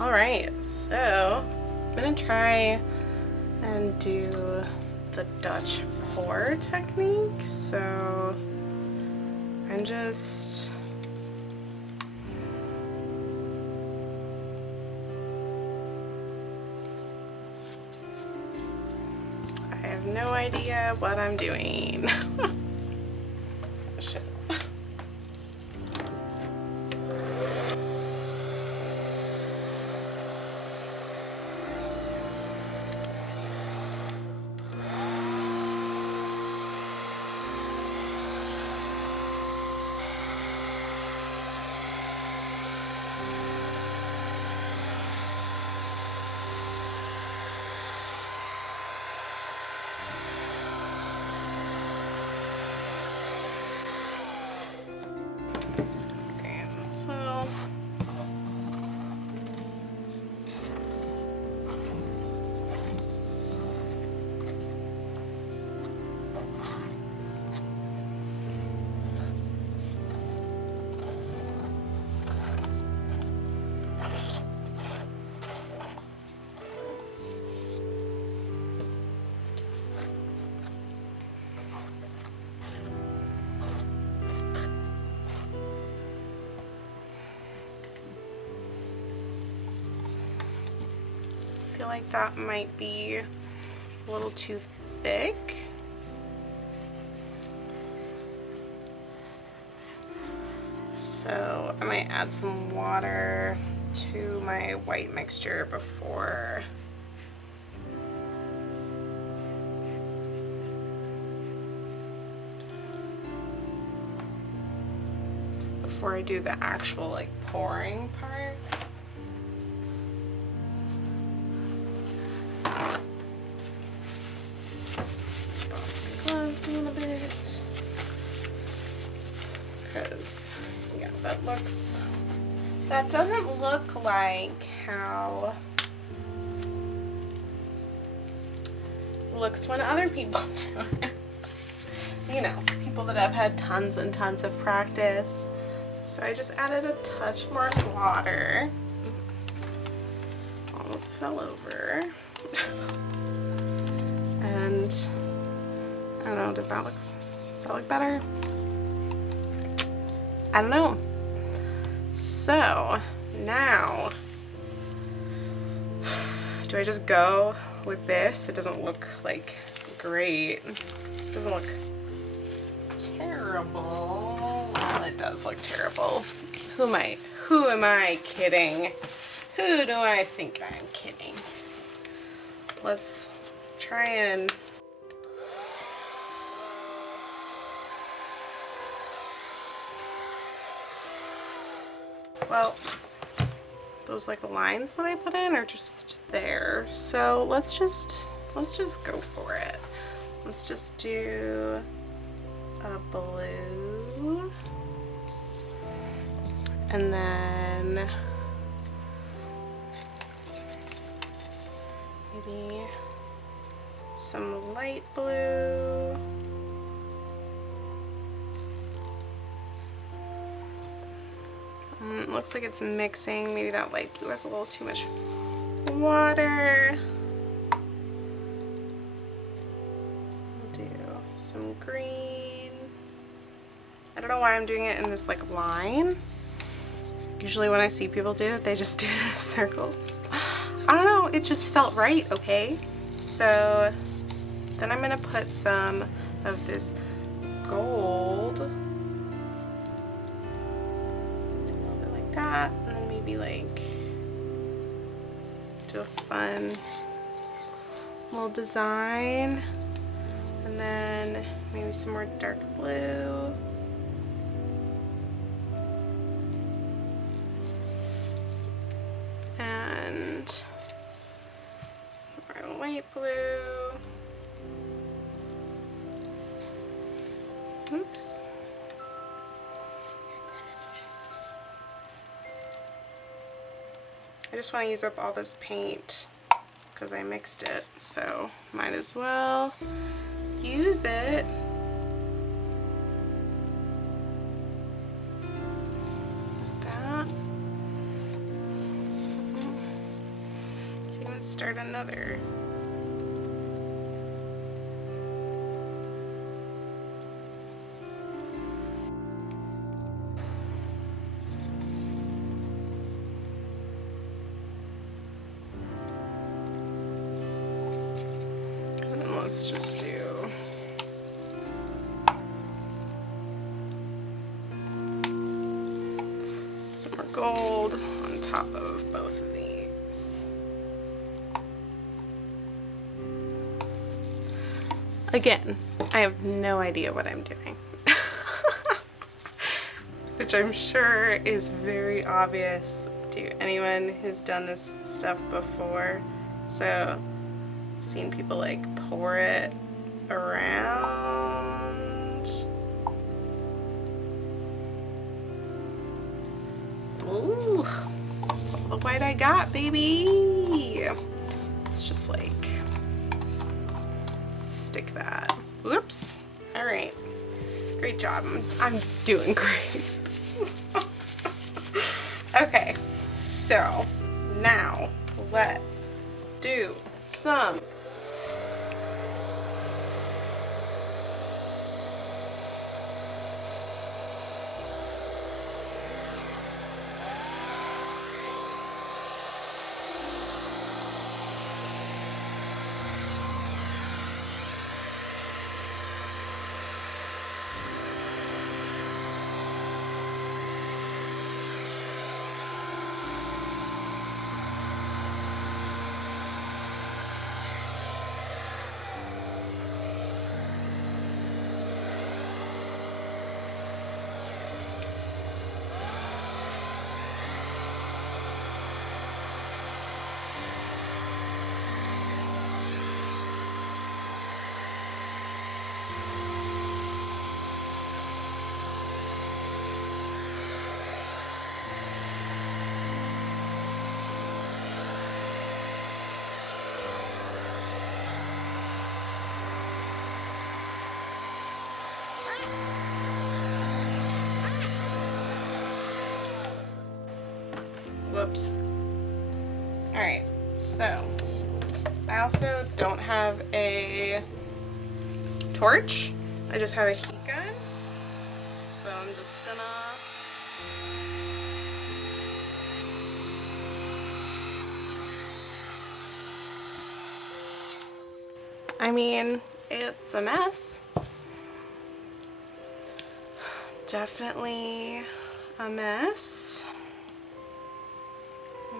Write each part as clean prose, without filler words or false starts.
Alright, so I'm gonna try and do the Dutch pour technique. So I'm just I have no idea what I'm doing. Shit. Okay, so I feel like that might be a little too thick. So I might add some water to my white mixture before I do the actual like pouring part. Put off my gloves a little bit, because yeah, that doesn't look like how it looks when other people do it. You know, people that have had tons and tons of practice. So I just added a touch more water. Almost fell over. And I don't know, does that look better? I don't know. So now, do I just go with this? It doesn't look like great. It doesn't look terrible. Well, it does look terrible. Who am I kidding? Who do I think I'm kidding? Let's try and well, those like lines that I put in are just there. So let's just go for it. Let's just do a blue, and then maybe some light blue. It looks like it's mixing. Maybe that light blue has a little too much water. We'll do some green. I don't know why I'm doing it in this like line. Usually when I see people do it, they just do it in a circle. I don't know, it just felt right, okay? So then I'm gonna put some of this gold, do a little bit like that, and then maybe like do a fun little design, and then maybe some more dark blue. And some more light blue. Oops. I just want to use up all this paint because I mixed it, so might as well use it. Like that. start another. And then let's just do some more gold on top of both of these. Again, I have no idea what I'm doing. Which I'm sure is very obvious to anyone who's done this stuff before. So I've seen people like pour it around. Ooh, that's all the white I got, baby. It's just like stick that. Whoops. All right. Great job. I'm doing great. Okay, so now let's do some whoops. Alright, so I also don't have a torch. I just have a heat gun. So I'm just gonna I mean, it's a mess. Definitely a mess.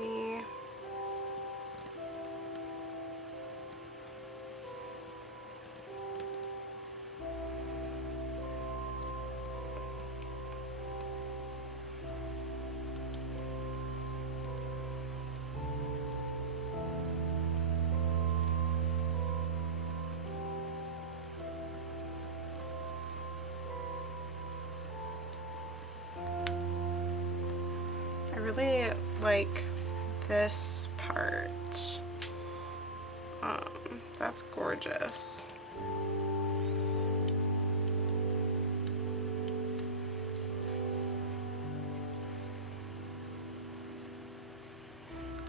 Maybe I really like this part. That's gorgeous.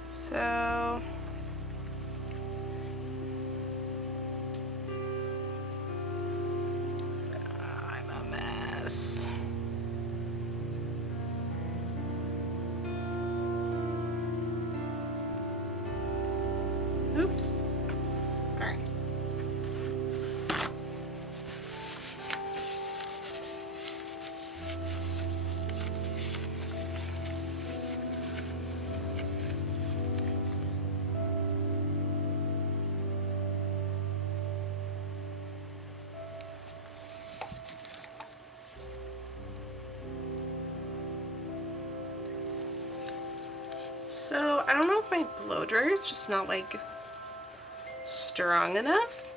So I'm a mess. Oops. All right. So I don't know if my blow dryer is just not like strong enough,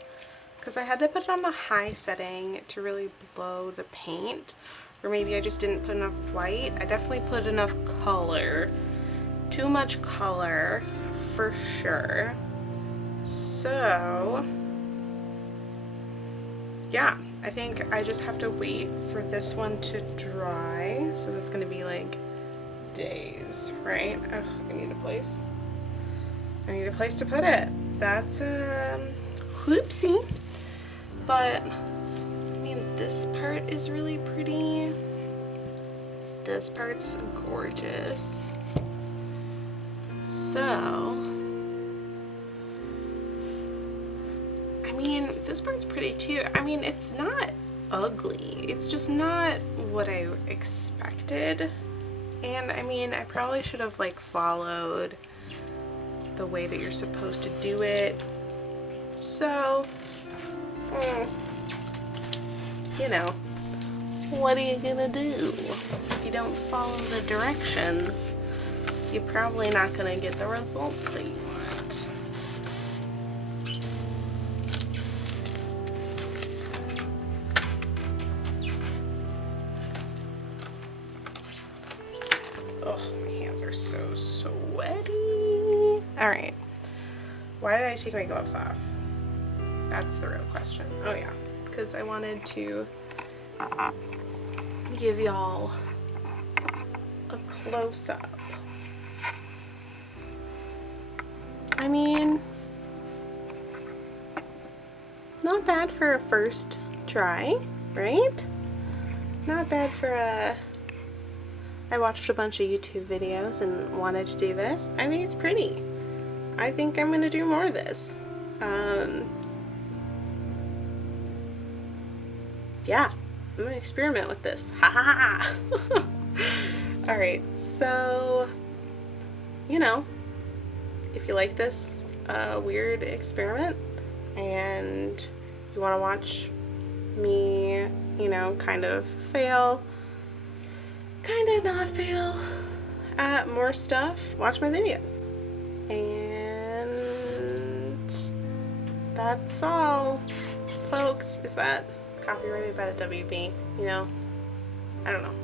because I had to put it on the high setting to really blow the paint, or maybe I just didn't put enough white. I definitely put enough color, too much color for sure. So yeah, I think I just have to wait for this one to dry. So that's gonna be like days, right? Ugh, I need a place. I need a place to put it. That's whoopsie. But I mean, this part is really pretty. This part's gorgeous. So, I mean, this part's pretty too. I mean, it's not ugly. It's just not what I expected. And I mean, I probably should have like followed the way that you're supposed to do it. So, you know, what are you gonna do? If you don't follow the directions, you're probably not gonna get the results that you want. Oh, my hands are so sweaty. All right. Why did I take my gloves off? That's the real question. Oh yeah, because I wanted to give y'all a close-up. I mean, not bad for a first try, right? Not bad for a... I watched a bunch of YouTube videos and wanted to do this. I think it's pretty. I think I'm gonna do more of this. Yeah, I'm gonna experiment with this. Ha ha ha! Alright, so, you know, if you like this weird experiment and you want to watch me, you know, kind of fail, kind of not fail at more stuff, watch my videos. And that's all, folks. Is that copyrighted by the WB? You know, I don't know.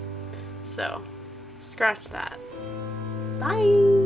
So, scratch that. Bye!